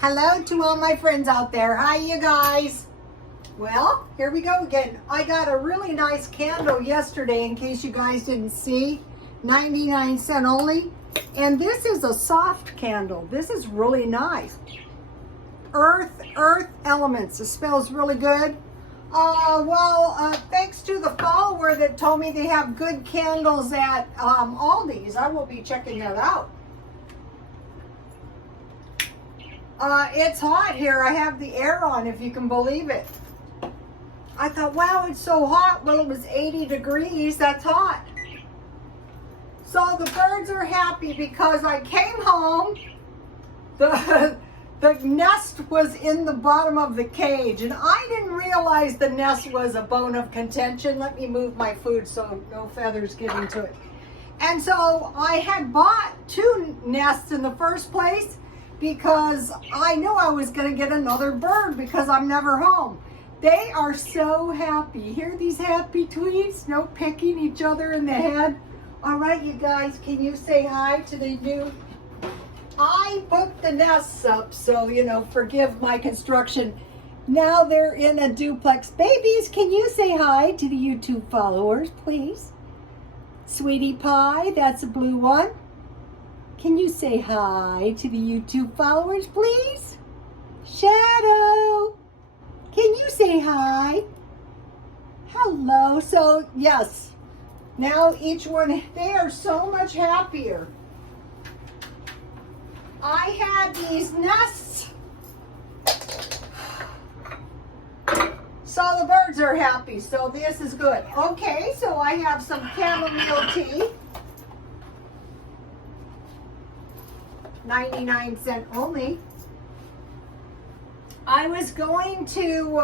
Hello to all my friends out there. Hi, you guys. Well, here we go again. I got a really nice candle yesterday, in case you guys didn't see. 99 cents only. And this is a soft candle. This is really nice. Earth elements. It smells really good. Thanks to the follower that told me they have good candles at Aldi's. I will be checking that out. It's hot here. I have the air on, if you can believe it. I thought, wow, it's so hot. Well, it was 80 degrees. That's hot. So the birds are happy because I came home. The nest was in the bottom of the cage, and I didn't realize the nest was a bone of contention. Let me move my food so no feathers get into it. And so I had bought 2 nests in the first place, because I knew I was going to get another bird because I'm never home. They are so happy. Hear these happy tweets? No pecking each other in the head. All right, you guys, can you say hi to the new? I put the nests up, so, forgive my construction. Now they're in a duplex. Babies, can you say hi to the YouTube followers, please? Sweetie Pie, that's a blue one. Can you say hi to the YouTube followers, please? Shadow, can you say hi? Hello. So, yes, now each one, they are so much happier. I had these nests, so the birds are happy, so this is good. Okay, so I have some chamomile tea. 99 cents only. I was going to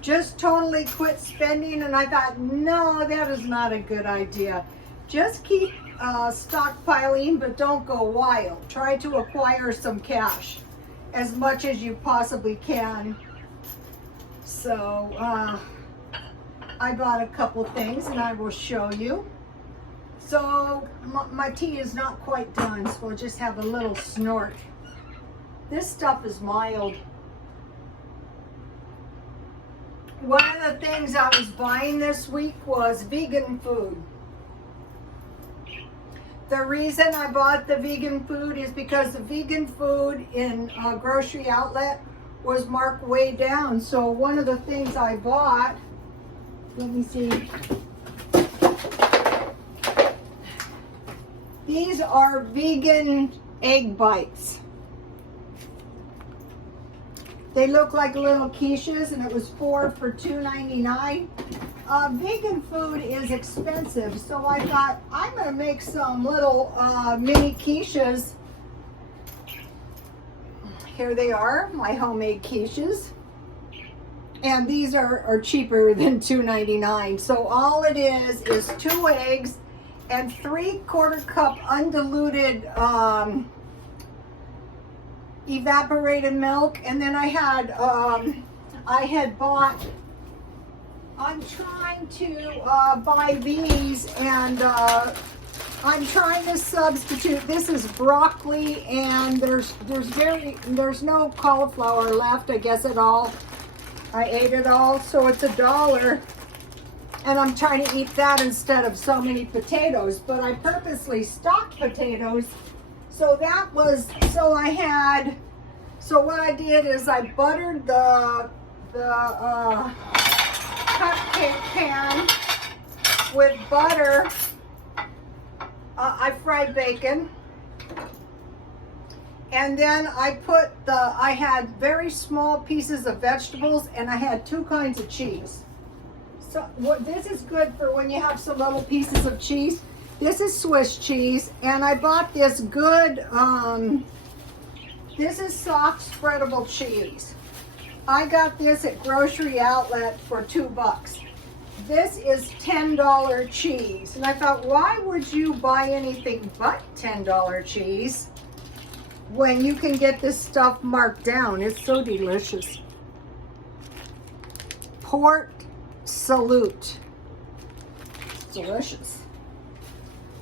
just totally quit spending, and I thought, no, that is not a good idea. Just keep stockpiling, but don't go wild. Try to acquire some cash as much as you possibly can. So I bought a couple things, and I will show you. So my tea is not quite done, so we'll just have a little snort. This stuff is mild. One of the things I was buying this week was vegan food. The reason I bought the vegan food is because the vegan food in a grocery outlet was marked way down. So one of the things I bought, let me see. These are vegan egg bites. They look like little quiches, and it was 4 for $2.99. Vegan food is expensive, so I thought I'm going to make some little mini quiches. Here they are, my homemade quiches. And these are cheaper than $2.99. So all it is 2 eggs, and 3/4 cup undiluted evaporated milk. And then I had bought, I'm trying to buy these, and I'm trying to substitute. This is broccoli, and there's no cauliflower left, I guess, at all. I ate it all, so it's $1. And I'm trying to eat that instead of so many potatoes. But I purposely stocked potatoes. So what I did is I buttered the cupcake pan with butter. I fried bacon. And then I had very small pieces of vegetables, and I had 2 kinds of cheese. So this is good for when you have some little pieces of cheese. This is Swiss cheese, and I bought this good, this is soft spreadable cheese. I got this at Grocery Outlet for $2. This is $10 cheese. And I thought, why would you buy anything but $10 cheese when you can get this stuff marked down? It's so delicious. Port Salute. Delicious.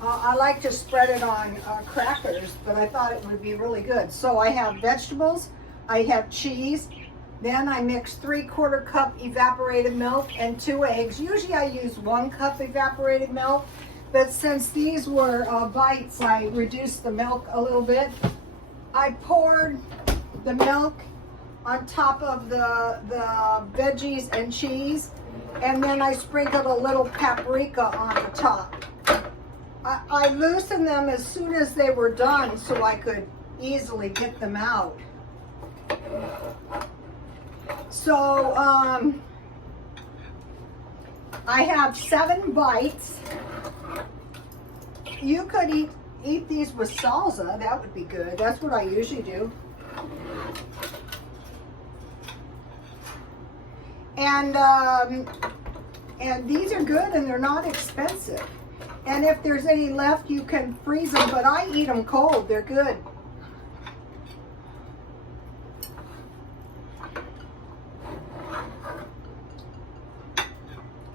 I like to spread it on crackers, but I thought it would be really good. So I have vegetables, I have cheese, then I mix 3/4 cup evaporated milk and 2 eggs. Usually I use 1 cup evaporated milk, but since these were bites, I reduced the milk a little bit. I poured the milk on top of the veggies and cheese, and then I sprinkled a little paprika on the top. I loosened them as soon as they were done so I could easily get them out. So I have 7 bites. You could eat these with salsa. That would be good. That's what I usually do. And these are good and they're not expensive. And if there's any left, you can freeze them, but I eat them cold. They're good.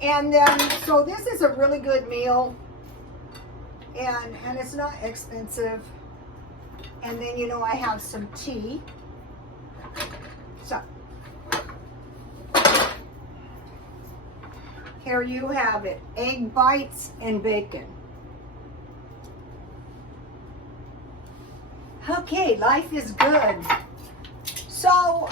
And then, so this is a really good meal, and it's not expensive. And then, you know, I have some tea. So, here you have it, egg bites and bacon. Okay, life is good. So,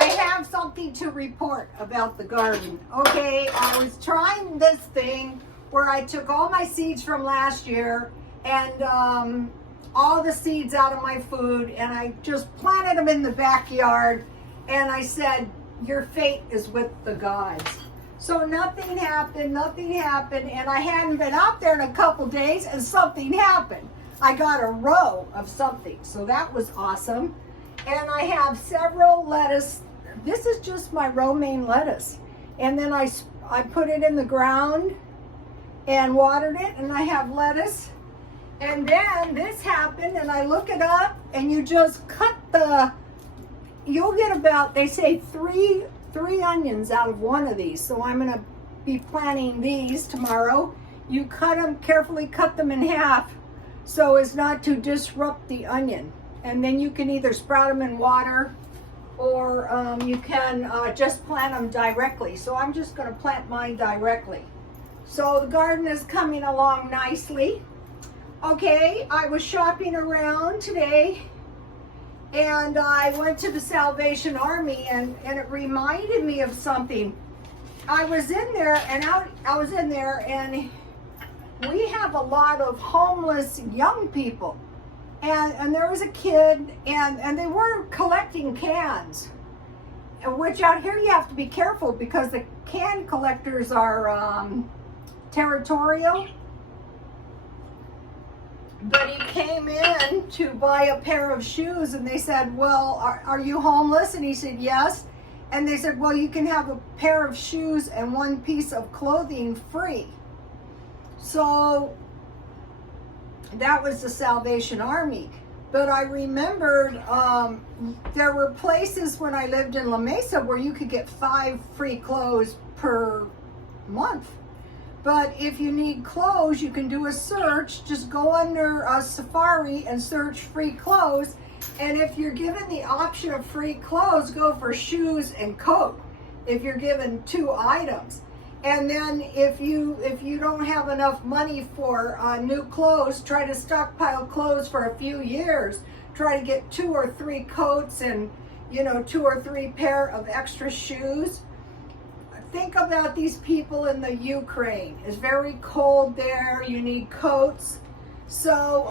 I have something to report about the garden. Okay, I was trying this thing where I took all my seeds from last year and all the seeds out of my food, and I just planted them in the backyard, and I said, your fate is with the gods. So nothing happened, and I hadn't been out there in a couple days, and something happened. I got a row of something, so that was awesome. And I have several lettuce. This is just my romaine lettuce. And then I put it in the ground and watered it, and I have lettuce. And then this happened, and I look it up, and you just cut you'll get about, they say, three onions out of one of these. So I'm gonna be planting these tomorrow. You carefully cut them in half so as not to disrupt the onion. And then you can either sprout them in water, or you can just plant them directly. So I'm just gonna plant mine directly. So the garden is coming along nicely. Okay, I was shopping around today, and I went to the Salvation Army, and it reminded me of something. I was in there, and we have a lot of homeless young people. And there was a kid, and they were collecting cans, which out here you have to be careful because the can collectors are territorial. But he came in to buy a pair of shoes, and they said, well, are you homeless? And he said, yes. And they said, well, you can have a pair of shoes and 1 piece of clothing free. So that was the Salvation Army. But I remembered there were places when I lived in La Mesa where you could get 5 free clothes per month. But if you need clothes, you can do a search. Just go under Safari and search free clothes. And if you're given the option of free clothes, go for shoes and coat if you're given 2 items. And then if you don't have enough money for new clothes, try to stockpile clothes for a few years. Try to get 2 or 3 coats and, 2 or 3 pair of extra shoes. Think about these people in the Ukraine. It's very cold there. You need coats. So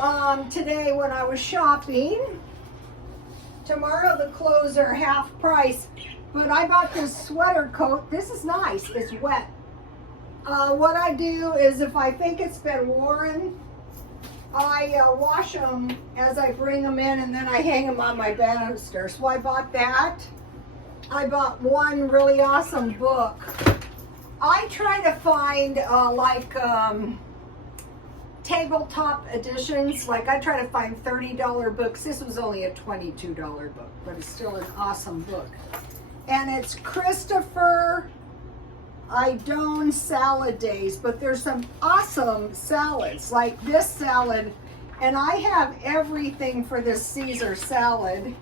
today when I was shopping, tomorrow the clothes are half price, but I bought this sweater coat. This is nice. It's wet. What I do is if I think it's been worn, I wash them as I bring them in, and then I hang them on my banister. So I bought that. I bought one really awesome book. I try to find tabletop editions. Like I try to find $30 books. This was only a $22 book, but it's still an awesome book. And it's Christopher don't salad days, but there's some awesome salads like this salad, and I have everything for this Caesar salad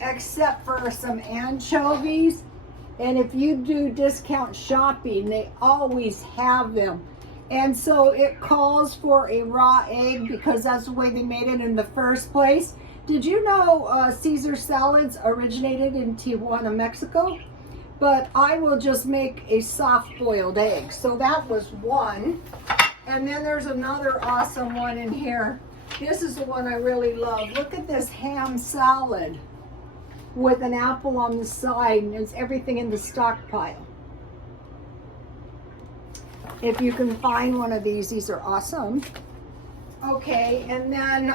except for some anchovies. And if you do discount shopping, they always have them. And so it calls for a raw egg because that's the way they made it in the first place. Did you know Caesar salads originated in Tijuana, Mexico? But I will just make a soft boiled egg. So that was one. And then there's another awesome one in here. This is the one I really love. Look at this ham salad with an apple on the side, and it's everything in the stockpile. If you can find one of these are awesome. Okay, and then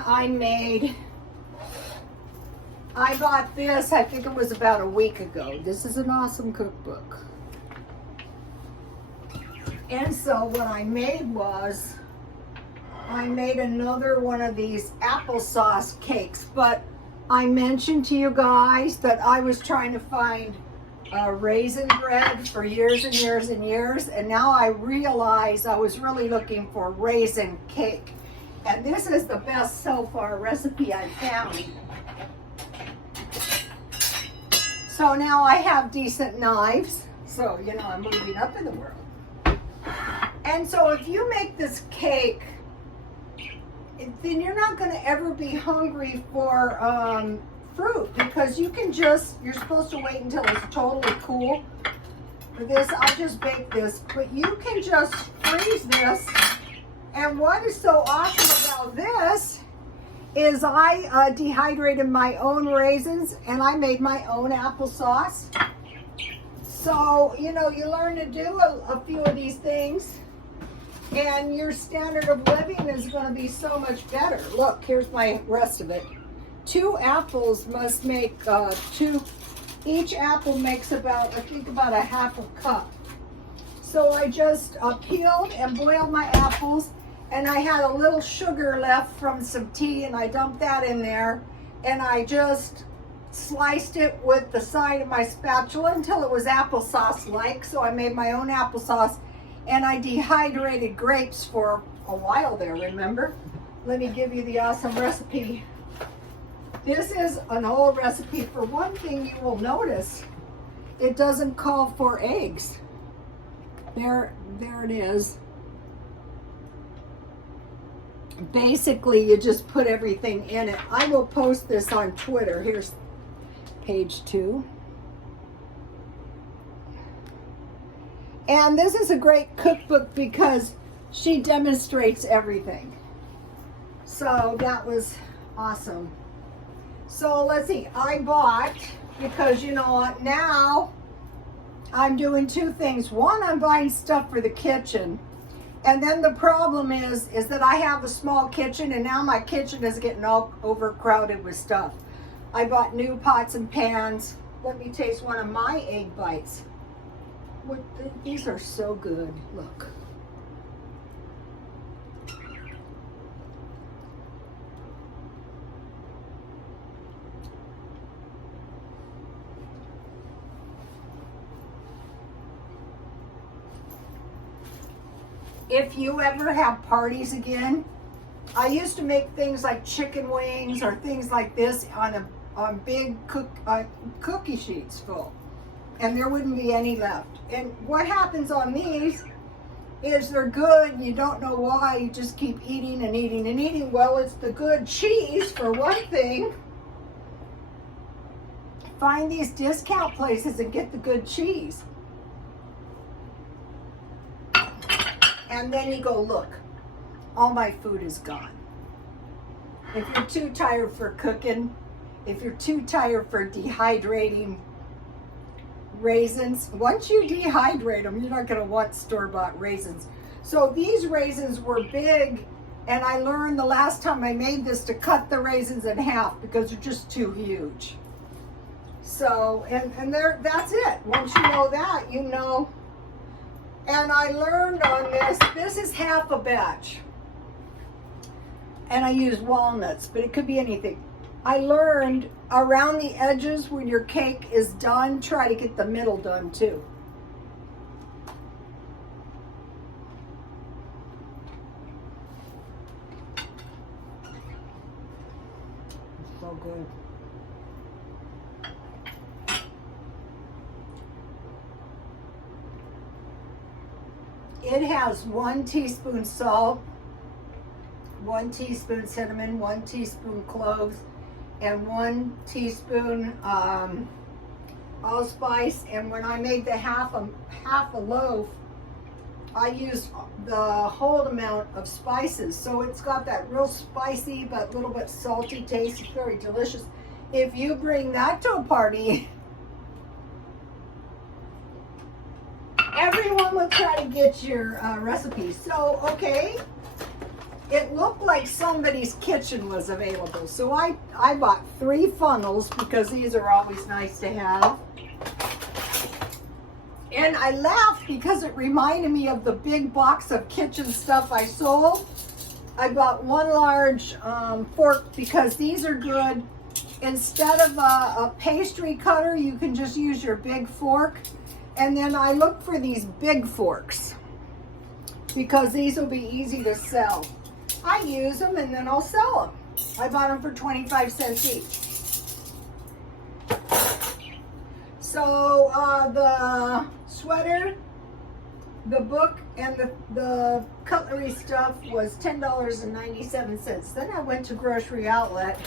I bought this, I think it was about a week ago. This is an awesome cookbook. And so what I made was, I made another one of these applesauce cakes, but I mentioned to you guys that I was trying to find raisin bread for years and years and years, and now I realize I was really looking for raisin cake. And this is the best so far recipe I've found. So now I have decent knives, so you know I'm moving up in the world. And so if you make this cake, then you're not going to ever be hungry for fruit, because you can just, you're supposed to wait until it's totally cool. For this, I'll just bake this, but you can just freeze this. And what is so awesome about this is I dehydrated my own raisins and I made my own applesauce. So, you know, you learn to do a few of these things and your standard of living is going to be so much better. Look, here's my rest of it. 2 apples must make each apple makes about, I think about a half a cup. So I just peeled and boiled my apples, and I had a little sugar left from some tea, and I dumped that in there, and I just sliced it with the side of my spatula until it was applesauce-like. So I made my own applesauce, and I dehydrated grapes for a while there, remember? Let me give you the awesome recipe. This is an old recipe. For one thing, you will notice it doesn't call for eggs. There it is. Basically, you just put everything in it. I will post this on Twitter. Here's page 2. And this is a great cookbook because she demonstrates everything. So that was awesome. So let's see, I bought, because you know what, now I'm doing 2 things. One, I'm buying stuff for the kitchen. And then the problem is that I have a small kitchen, and now my kitchen is getting all overcrowded with stuff. I bought new pots and pans. Let me taste one of my egg bites. These are so good, look. If you ever have parties again, I used to make things like chicken wings or things like this on big cookie sheets full, and there wouldn't be any left. And what happens on these is they're good, you don't know why, you just keep eating and eating and eating. Well, it's the good cheese for one thing. Find these discount places and get the good cheese. And then you go, look, all my food is gone. If you're too tired for cooking, if you're too tired for dehydrating raisins, once you dehydrate them, you're not going to want store-bought raisins. So these raisins were big, and I learned the last time I made this to cut the raisins in half because they're just too huge. So, and there, that's it. Once you know that, you know. And I learned on this is half a batch. And I use walnuts, but it could be anything. I learned around the edges when your cake is done, try to get the middle done too. so good. It has 1 teaspoon salt, 1 teaspoon cinnamon, 1 teaspoon cloves, and 1 teaspoon allspice. And when I made the half a loaf, I used the whole amount of spices. So it's got that real spicy but a little bit salty taste. It's very delicious. If you bring that to a party, everyone will try to get your recipe. So, okay, it looked like somebody's kitchen was available. So I bought 3 funnels because these are always nice to have. And I laughed because it reminded me of the big box of kitchen stuff I sold. I bought 1 large fork because these are good. Instead of a pastry cutter, you can just use your big fork. And then I look for these big forks because these will be easy to sell. I use them and then I'll sell them. I bought them for 25 cents each. So the sweater, the book, and the cutlery stuff was $10.97. Then I went to Grocery Outlet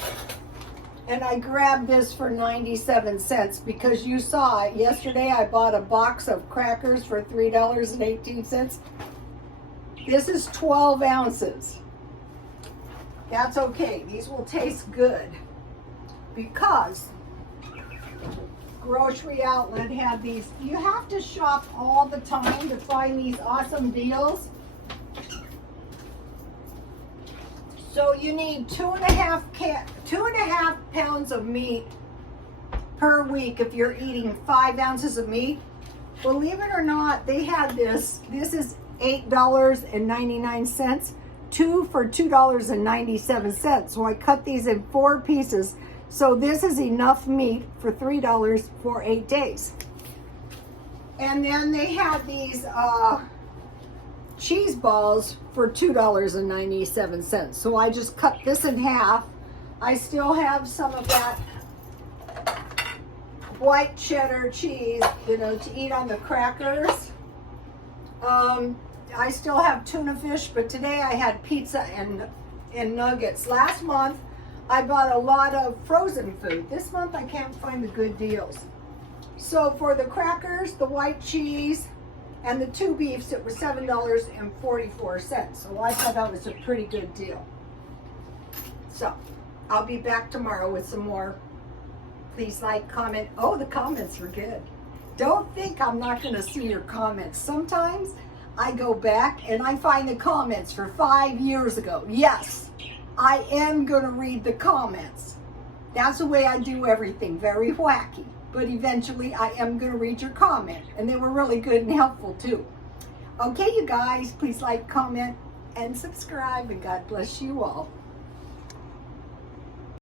and I grabbed this for 97 cents because you saw it. Yesterday I bought a box of crackers for $3.18. This is 12 ounces. That's okay. These will taste good because Grocery Outlet had these. You have to shop all the time to find these awesome deals. So you need 2.5 pounds of meat per week if you're eating 5 ounces of meat. Believe it or not, they had this. This is $8.99. 2 for $2.97. So I cut these in 4 pieces. So this is enough meat for $3 for 8 days. And then they had these cheese balls for $2.97. So I just cut this in half. I still have some of that white cheddar cheese, you know, to eat on the crackers. I still have tuna fish, but today I had pizza and nuggets. Last month, I bought a lot of frozen food. This month, I can't find the good deals. So for the crackers, the white cheese, and the 2 beefs, it was $7.44. So I thought that was a pretty good deal. So I'll be back tomorrow with some more. Please like, comment. Oh, the comments were good. Don't think I'm not going to see your comments. Sometimes I go back and I find the comments for 5 years ago. Yes, I am going to read the comments. That's the way I do everything, very wacky. But eventually I am going to read your comment. And they were really good and helpful too. Okay, you guys, please like, comment, and subscribe. And God bless you all.